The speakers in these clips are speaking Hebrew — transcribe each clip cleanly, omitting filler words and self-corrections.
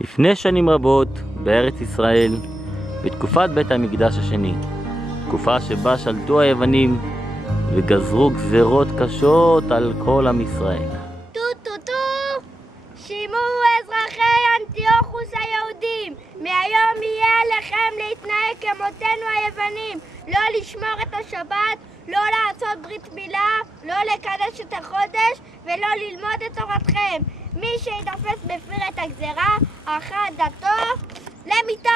לפני שנים רבות בארץ ישראל, בתקופת בית המקדש השני, תקופה שבה שלטו היוונים וגזרו גזרות קשות על כל עם ישראל. טו, שימעו אזרחי אנטיוכוס היהודים, מהיום יהיה עליכם להתנהג כמותנו היוונים, לא לשמור את השבת, לא לעשות ברית מילה, לא לקדש את החודש ולא ללמוד את תורתכם. מי שיתפס בפיר את הגזרה, אחת דתו למיתה.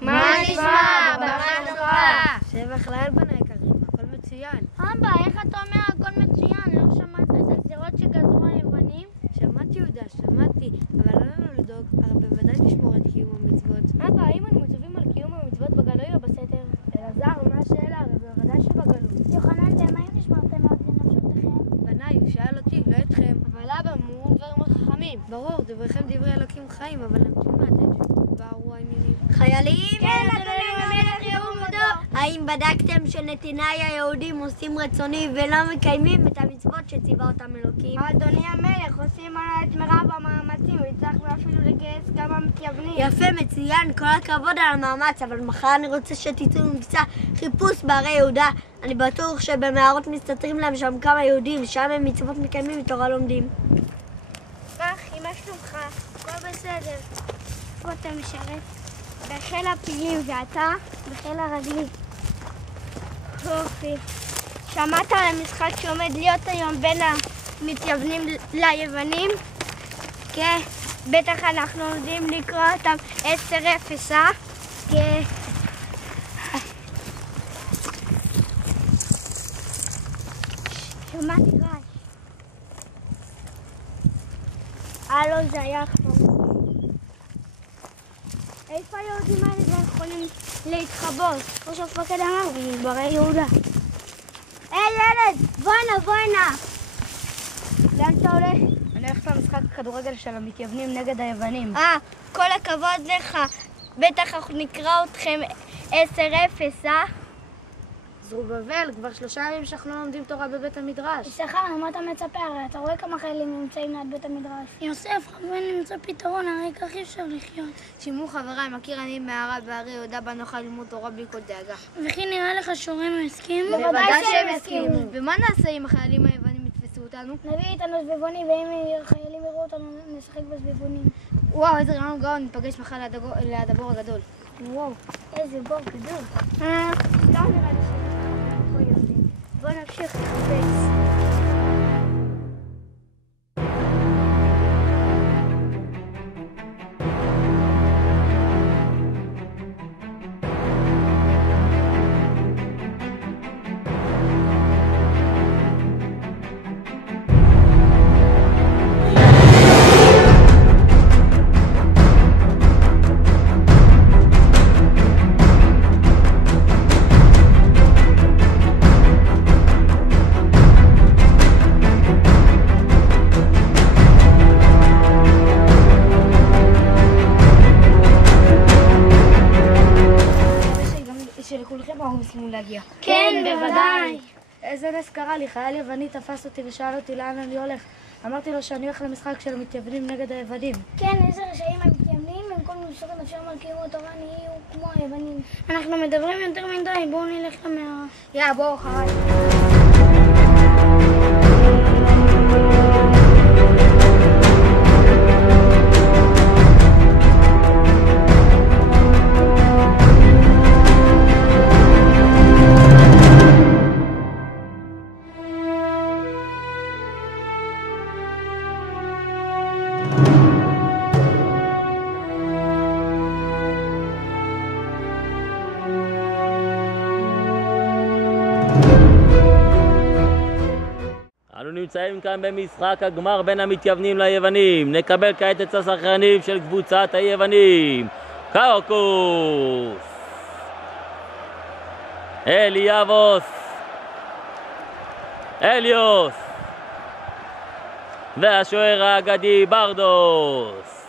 מה נשמע? במה נורא? שבח לאל בני יקרים, הכל מצוין. אבא, איך אתה אומר הכל מצוין? לא שמעת את הגזרות שגזרו היוונים? שמעתי יהודה, שמעתי, אבל לא לנו לדאוג, הרי בוודאי לשמור את קיום המצוות. אבא, האם אנו מצווים על קיום המצוות בגלוי או בסתר? אלעזר, מה השאלה? הרי בוודאי שבגלות. יוחנן, ומה אם נשמרתם מאוד לנפשותיכם? בניי, הוא שאל אותי, לא אתכם. אבל אבא, אמרו דברים חכמים. ברור, דבריכם דברי אלוקים חיים, אבל נמתין מעט שבאו העניינים. חיילים? כן, אדוננו המלך ירום הודו. האם בדקתם שנתיניי היהודים עושים רצוני ולא מקיימים את המצוות שציווה אותם אלוקים? אדוני המלך, עושים עליי את מרב המאמצים, והצלחנו אפילו לגייס כמה מתייוונים. יפה, מצוין, כל הכבוד על המאמץ, אבל מחר אני רוצה שתצאו למבצע חיפוש בערי יהודה. אני בטוח שבמערות מסתתרים להם שם כמה יהודים, שם הם מצוות מקיימים ותורה לומדים. אחי, מה שלומך? הכל בסדר. איפה אתה משרת? בחיל הפילים, ואתה? בחיל הרגלי. יופי. שמעת על המשחק שעומד להיות היום בין המתייוונים ליוונים? כן. בטח אנחנו עומדים לקרוא אותם 10-0, אה? כן. שמעתי רעש. הלו, זה היה חמור. איפה היהודים האלה כבר יכולים להתחבות? כמו שהמפקד אמר, במדברי יהודה. היי ילד, בוא הנה. לאן אתה הולך? אני הולך למשחק כדורגל של המתייוונים נגד היוונים. כל הכבוד לך. בטח אנחנו נקרא אתכם 10-0, אה? זרובבל, כבר 3 ימים שאנחנו לא לומדים תורה בבית המדרש. יששכר, מה אתה מצפה? הרי אתה רואה כמה חיילים נמצאים ליד בית המדרש. יוסף, חייבים למצוא פתרון, הרי כך אי אפשר לחיות. שימו חבריי, מכיר אני מערה בערי יהודה בה נוכל ללמוד תורה בלי כל דאגה. וכי נראה לך שהורים יסכימו? בוודאי שהם יסכימו. ומה נעשה אם החיילים היוונים יתפסו אותנו? נביא איתנו סביבונים, ואם החיילים יראו אותנו נשחק בסביבונים. וואו, איזה רעיון גאון, ניפגש מחר ליד הבור הגדול. וואו, איזה בור גדול. לא נראה לי שאנחנו יודעים. בוא נמשיך לחפש. שלכולכם מסכימים להגיע. כן, בוודאי. איזה נס קרה לי, חייל יווני תפס אותי ושאל אותי לאן אני הולך. אמרתי לו שאני הולך למשחק של המתייוונים נגד היוונים. כן, איזה רשעים המתייוונים, במקום למסור את נפשם על קיום התורה נהיו כמו היוונים. אנחנו מדברים יותר מדי, בואו נלך למערה. יאללה, בואו אחריי. אנו נמצאים כאן במשחק הגמר בין המתייוונים ליוונים. נקבל כעת את השחקנים של קבוצת היוונים. קאוקוס, אליאבוס, אליוס והשוער האגדי ברדוס.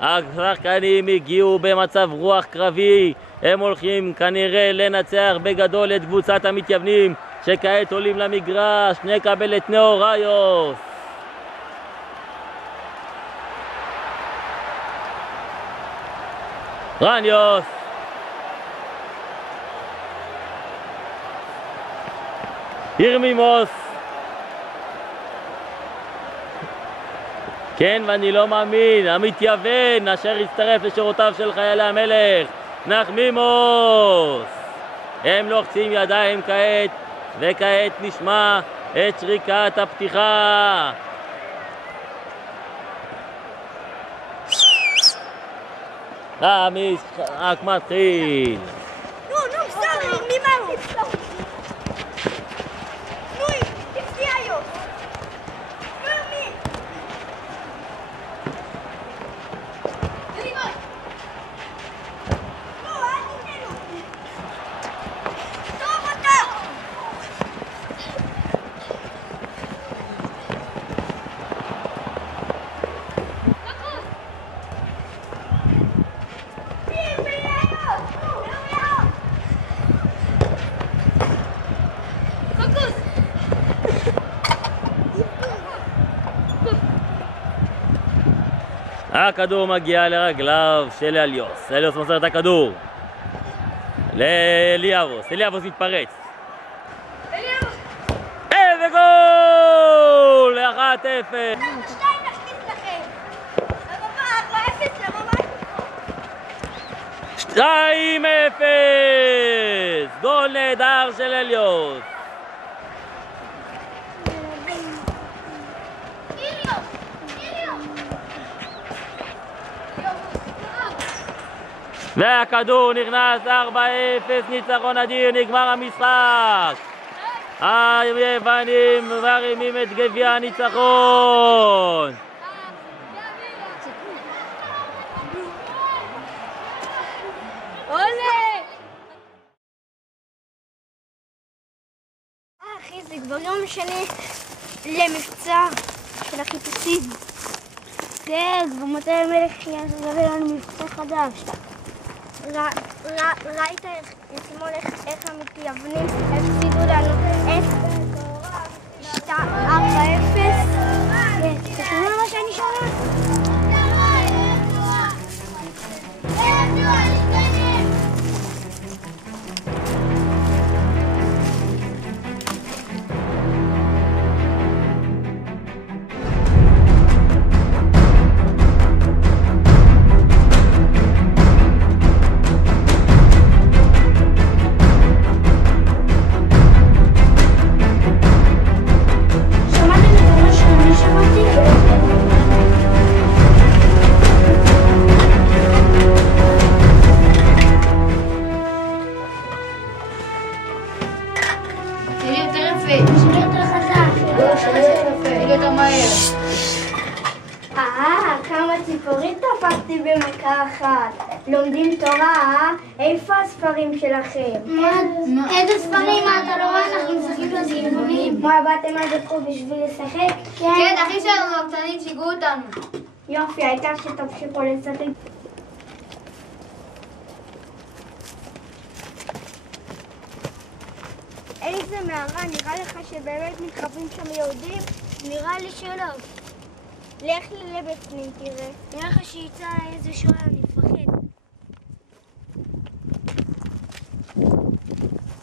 השחקנים הגיעו במצב רוח קרבי, הם הולכים כנראה לנצח בגדול את קבוצת המתייוונים שכעת עולים למגרש. נקבל את נאור ראיוס. רניוס. ירמימוס. כן, ואני לא מאמין, המתייוון אשר הצטרף לשורותיו של חיילי המלך, נחמימוס. הם לוחצים ידיים כעת, וכעת נשמע את שריקת הפתיחה. המשחק מתחיל. נו, סורי, מי נו, תפתיע יו. מי? נו, אל תיתנו. טוב אותה. הכדור מגיע לרגליו של אליוס. אליוס מוסר את הכדור לאליאבוס. אליאבוס מתפרץ. איזה גול! 1-0. 2-0. גול נהדר של אליוס. והכדור נכנס 4-0, ניצחון אדיר, נגמר המשחק. היוונים מרימים את גביע הניצחון. אחי, זה כבר יום שני למבצע של החיפושים. כן, כבר מתי המלך יביא לנו מבצע חדש. ראית אתמול איך המתייוונים הפסידו לנו 4-0? אתה שומע מה שאני שומעת? כמה ציפורית תפסתי במכה אחת. לומדים תורה, איפה הספרים שלכם? איזה ספרים? אתה לא רואה? אנחנו משחקים לזימונים. מה, באתם עד לפה בשביל לשחק? כן, אחי שלנו הקטנים שיגעו אותנו. יופי, העיקר שתמשיכו לשחק. איזה מערה, נראה לך שבאמת מתחבאים שם יהודים? נראה לי שלא. לך לבפנים תראה. נראה לך שיצא איזה שואל, אני מפחד.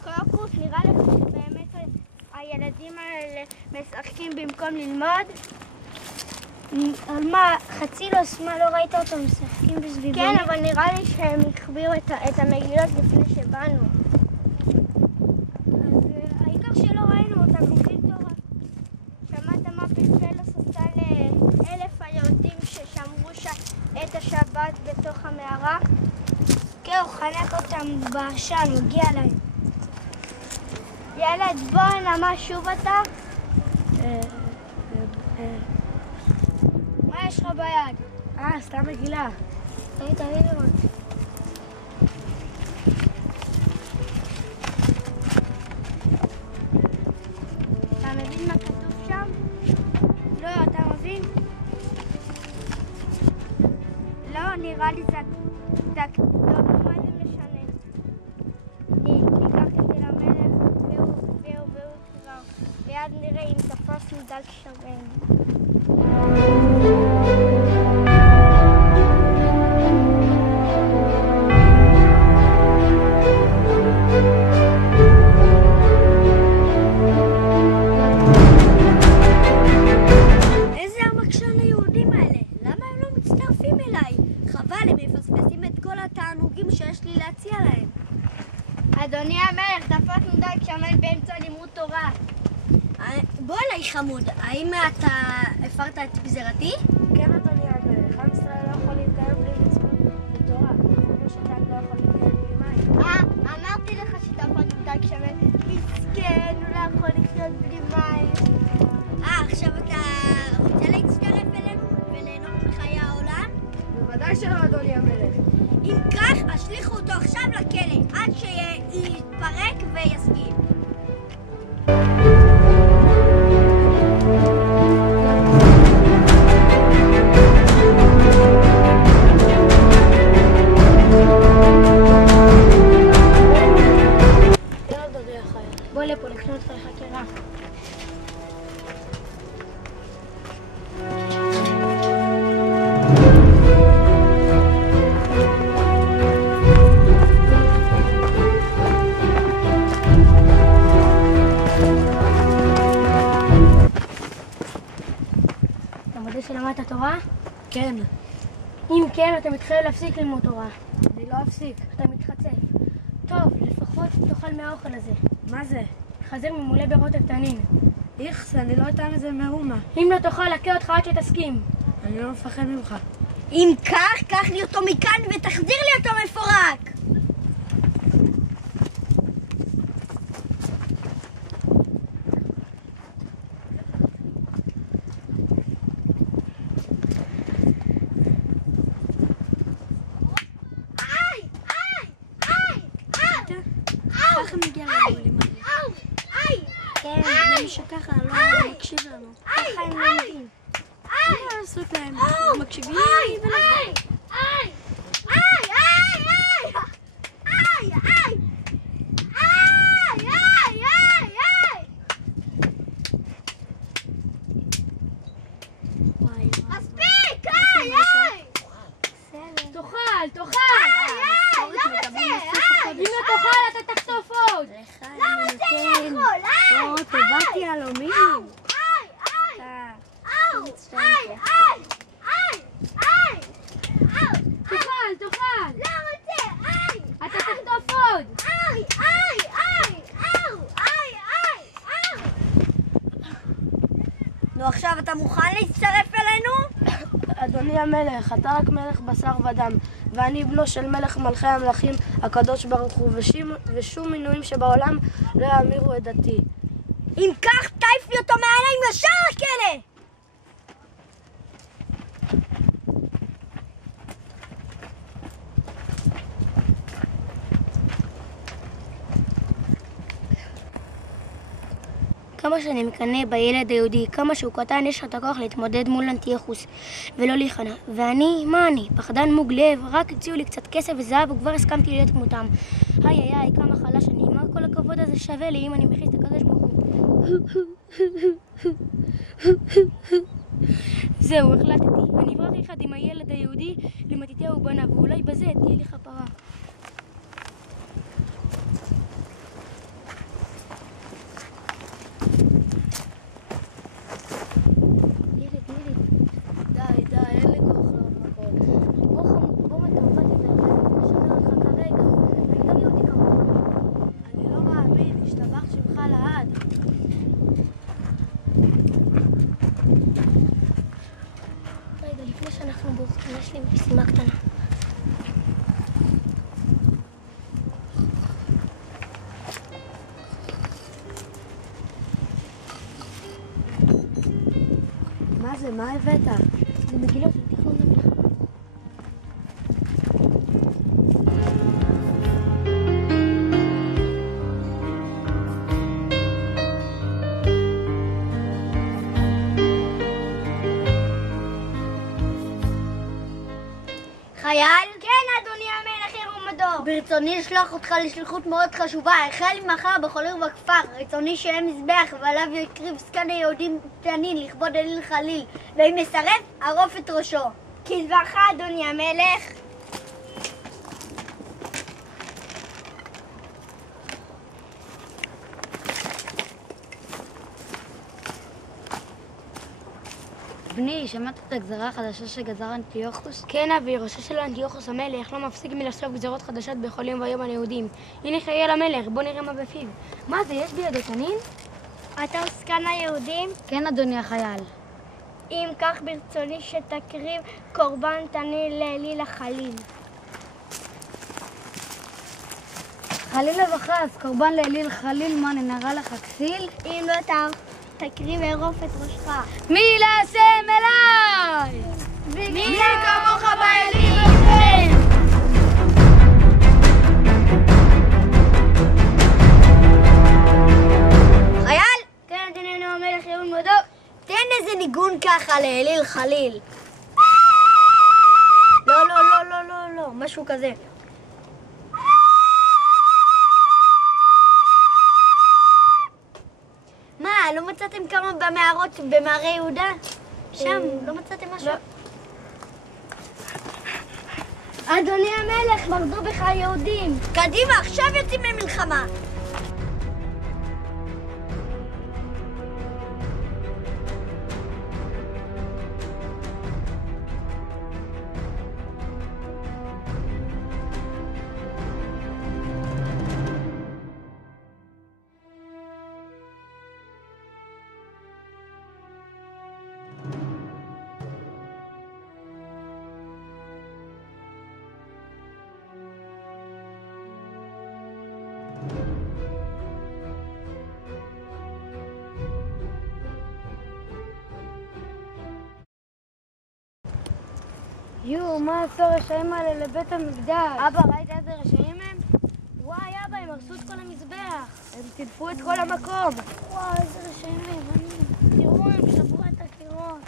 קוקוס, נראה לך שבאמת הילדים האלה משחקים במקום ללמוד? מה, חצי לא סמה, לא ראית אותם משחקים בסביבונים? כן, אבל נראה לי שהם החביאו את המגילות לפני שבאנו. אז העיקר שלא ראינו אותם, לומדים תורה. שמעת מה פסלוס עשה ל1,000 היהודים ששמרו את השבת בתוך המערה? כן, הוא חנק אותם בעשן, מגיע להם. ילד, בוא נעמה, שוב אתה? מה יש לך ביד? סתם מגילה. תביא לי מה. אתה מבין מה כתוב שם? לא, אתה מבין? לא, נראה לי זה... לא, מה זה משנה? ניקח את זה למלך, והוא כבר. ויד נראה אם תפסנו דג שווה. חבל, הם מפספסים את כל התענוגים שיש לי להציע להם. אדוני המלך, תפסנו דג שמן באמצע לימוד תורה. בוא אליי חמוד, האם אתה הפרת את גזירתי? כן, אדוני המלך, עם ישראל לא יכול להתקיים בלי מצוות בתורה. כמו שדג לא יכול להתקיים בלי מים. אמרתי לך שתפסנו דג שמן. מסכן, הוא לא יכול לחיות בלי מים. עכשיו אתה רוצה להצטרף אלינו וליהנות מחיי העולם? בוודאי שלא, אדוני המלך. אם כך, השליכו אותו עכשיו לכלא, עד שיתפרק ויסכים. בוא לפה, לקנות אותך לחקירה. אתה מודה שלמדת תורה? כן. אם כן, אתה מתחייב להפסיק ללמוד תורה. אני לא אפסיק. אתה מתחצף. טוב, לפחות תאכל מהאוכל הזה. מה זה? חזיר ממולא ברוטב תנין. איכס, אני לא אתן לזה מאומה. אם לא תאכל, לקה אותך עד שתסכים. אני לא מפחד ממך. אם כך, קח לי אותו מכאן ותחזיר לי אותו מפורק! ככה מגיע לנו למעלה. כן, זה מי שככה לא מקשיב לנו. ככה הם לומדים. מה לעשות להם? הם מקשיבים לי ולכם. תאכל! אם לא תאכל, אתה תחטוף עוד! טובתי יהלומים. תאכל! אתה תחטוף עוד! נו, עכשיו אתה מוכן להצטרף אלינו? אדוני המלך, אתה רק מלך בשר ודם, ואני בנו של מלך מלכי המלכים הקדוש ברוך הוא, ושום מינויים שבעולם לא יאמירו את דתי. אם כך, תעיף לי אותו מהעיניים ישר לכלא! כמה שאני מקנא בילד היהודי, כמה שהוא קטן, יש לו את הכוח להתמודד מול אנטיוכוס ולא להיכנע. ואני, מה אני? פחדן מוג לב, רק הציעו לי קצת כסף וזהב וכבר הסכמתי להיות כמותם. היי, כמה חלש אני, מה כל הכבוד הזה שווה לי אם אני מכניס את הקדוש ברוך הוא? זהו, החלטתי. אני אברח יחד עם הילד היהודי למתתיהו ובניו, ואולי בזה תהיה לי כפרה. לפני שאנחנו בורחים, יש לי משימה קטנה. מה זה? מה הבאת? זה מגילות של תכנון המלחמה. חייל? כן, אדוני המלך ירום הדור. ברצוני לשלוח אותך לשליחות מאוד חשובה. החל מחר בכל עיר בכפר. רצוני שיהיה מזבח ועליו יקריב זקן היהודים תנין לכבוד אליל חליל, ואם מסרב, ערוף את ראשו. כדברך, אדוני המלך. בני, שמעת את הגזרה החדשה שגזר אנטיוכוס? כן אבי, ראשו של אנטיוכוס המלך לא מפסיק מלכתוב גזרות חדשות בכל יום ויום על היהודים. הנה חייל המלך, בוא נראה מה בפיו. מה זה, יש בידו תנין? אתה עסקן היהודים? כן, אדוני החייל. אם כך ברצוני שתקריב קורבן תנין לאליל החליל. חלילה וחס, קורבן לאליל חליל, מה נראה לך כסיל? אם לא תקריב אערוף את ראשך. מי להשם אליי? מי כמוך באליל השם? חייל? כן, אדוננו המלך יהוד מודו. תן איזה ניגון ככה לאליל חליל. לא, משהו כזה. מה, לא מצאתם כמה במערות במערי יהודה? שם, לא מצאתם משהו? אדוני המלך, מרדו בך היהודים. קדימה, עכשיו יוצאים למלחמה. מה עשו הרשעים האלה לבית המקדש? אבא, ראית איזה רשעים הם? וואי, אבא, הם הרסו את כל המזבח. הם טילפו את כל המקום. וואו, איזה רשעים היוונים. תראו, הם שברו את הקירות.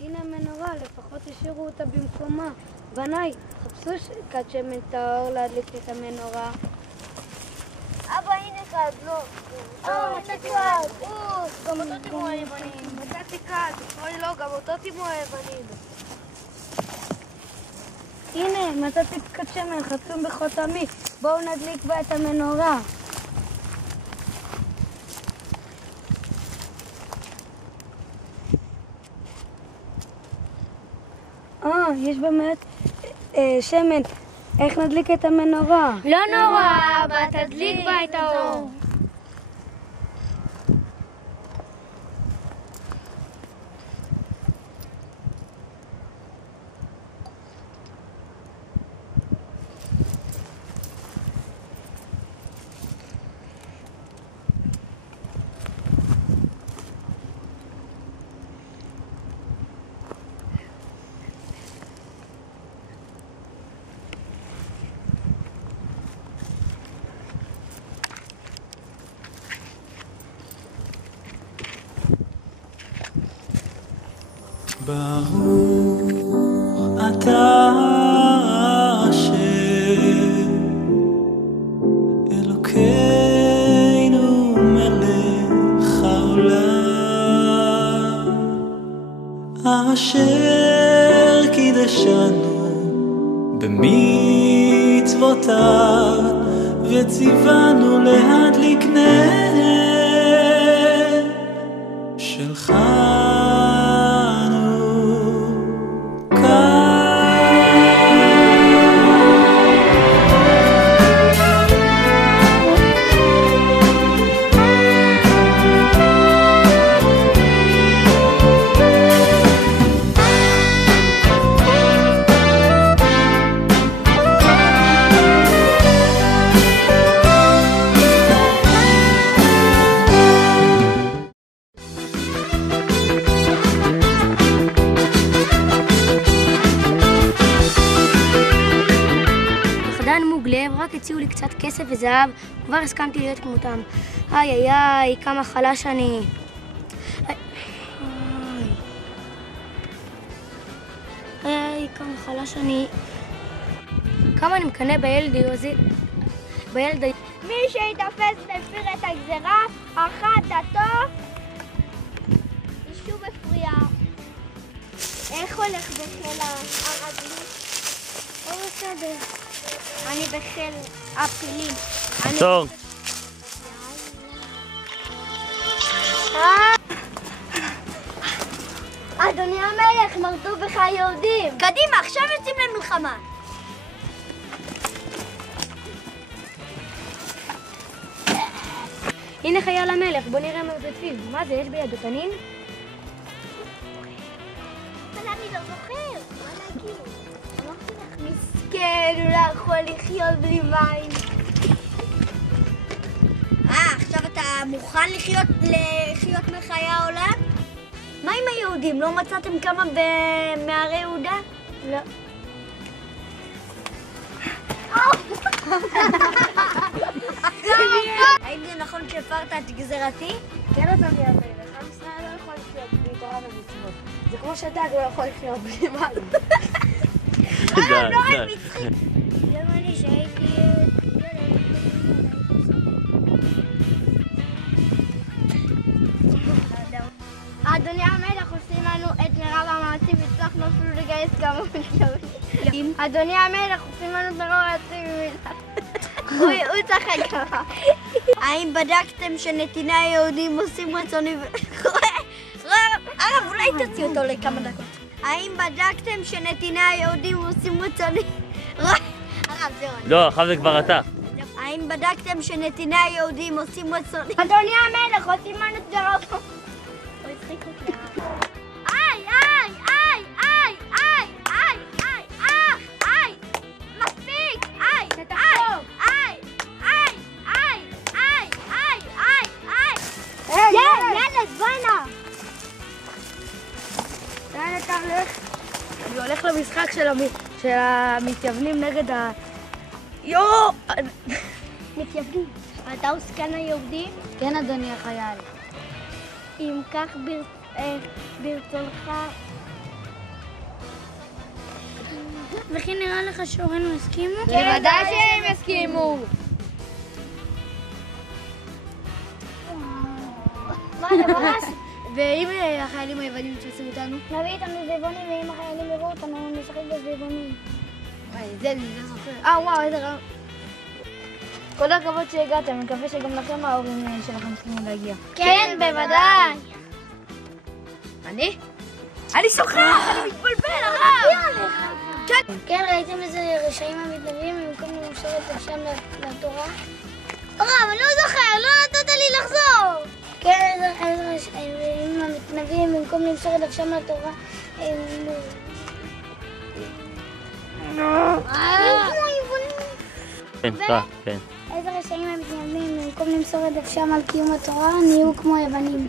הנה המנורה, לפחות השאירו אותה במקומה. בניי, חפשו כד שמן טהור להדליק את המנורה. אבא, הנה כד, לא. מצאתי כד. גם אותו תימו היוונים. מצאתי כד. אוי לא, גם אותו תימו היוונים. הנה, מצאתי כד שמן חתום בחותמי. בואו נדליק בה את המנורה. יש באמת שמן. איך נדליק את המנורה? לא נורא, אבא, תדליק בה את האור. ברוך אתה השם אלוקינו מלך העולם אשר קידשנו במצוותיו וציוונו להדליק נר של רק הציעו לי קצת כסף וזהב, כבר הסכמתי להיות כמותם. איי איי איי, כמה חלש אני. איי, כמה חלש אני. כמה אני מקנא בילד יוזי. מי שיתפס והפר את הגזרה, אחת דתו, ישוב בפרייה. איך הולך בחיל הרגלי? בסדר. אני בחיל הפילים. עצור. אדוני המלך, מרדו בך היהודים. קדימה, עכשיו יוצאים למלחמה. הנה חייל המלך, בוא נראה מה זה פיו. מה זה, יש בידו תנין? אבל אני לא זוכר. מה להגיד? מסכן, הוא לא יכול לחיות בלי מים. עכשיו אתה מוכן לחיות מחיי העולם? מה עם היהודים? לא מצאתם כמה במערי יהודה? לא. האם זה נכון שהפרת את גזירתי? כן, אדוני המלך, עם ישראל לא יכול לחיות בלי תורה ומצוות. זה כמו שדג לא יכול לחיות בלי מים. גם אני שהייתי... אדוני המלך, עושים לנו את מרב המעשים והצלחנו אפילו לגייס כמה מתכוונים. אדוני המלך, עושים לנו את מרב המעשים הוא צחק ככה. האם בדקתם שנתיני היהודים עושים רצוני הרב, אולי תוציא אותו לכמה דקות. האם בדקתם שנתיני היהודים עושים רצוני? הרב, זהו. לא, עכשיו זה כבר אתה. האם בדקתם שנתיני היהודים עושים רצוני? אדוני המלך, עושים לנו את מרב. הוא הצחיק אותי. איי, איי, איי, איי, איי, איי, איי, איי, מספיק, איי, איי, איי, איי, איי, איי, איי, איי, ילד, בוא הנה. לאן אתה הולך? אני הולך למשחק של המתייוונים נגד ה... יואו! מתייוונים. אתה הוא סגן היהודים? כן, אדוני החייל. אם כך ברצונך... וכי נראה לך שהורינו הסכימו? בוודאי שהם הסכימו. מה לברס? ואם החיילים היוונים תפסו אותנו? נביא איתנו זבונים, ואם החיילים יראו אותנו, נשחק בזבונים. זה זוכר. וואו, איזה רע. כל הכבוד שהגעתם, אני מקווה שגם לכם ההורים שלכם צריכים להגיע. כן, בוודאי. אני שוכח, אני מתבלבל, הרב! כן, ראיתם איזה רשעים המתנבאים במקום למסור את נפשם לתורה? הרב, אני לא זוכר, לא נתת לי לחזור. כן, איזה רשעים המתנבאים במקום למסור את נפשם לתורה הם... כן, כן. איזה רשעים המתנבאים במקום למסור את נפשם על קיום התורה נהיו כמו יוונים.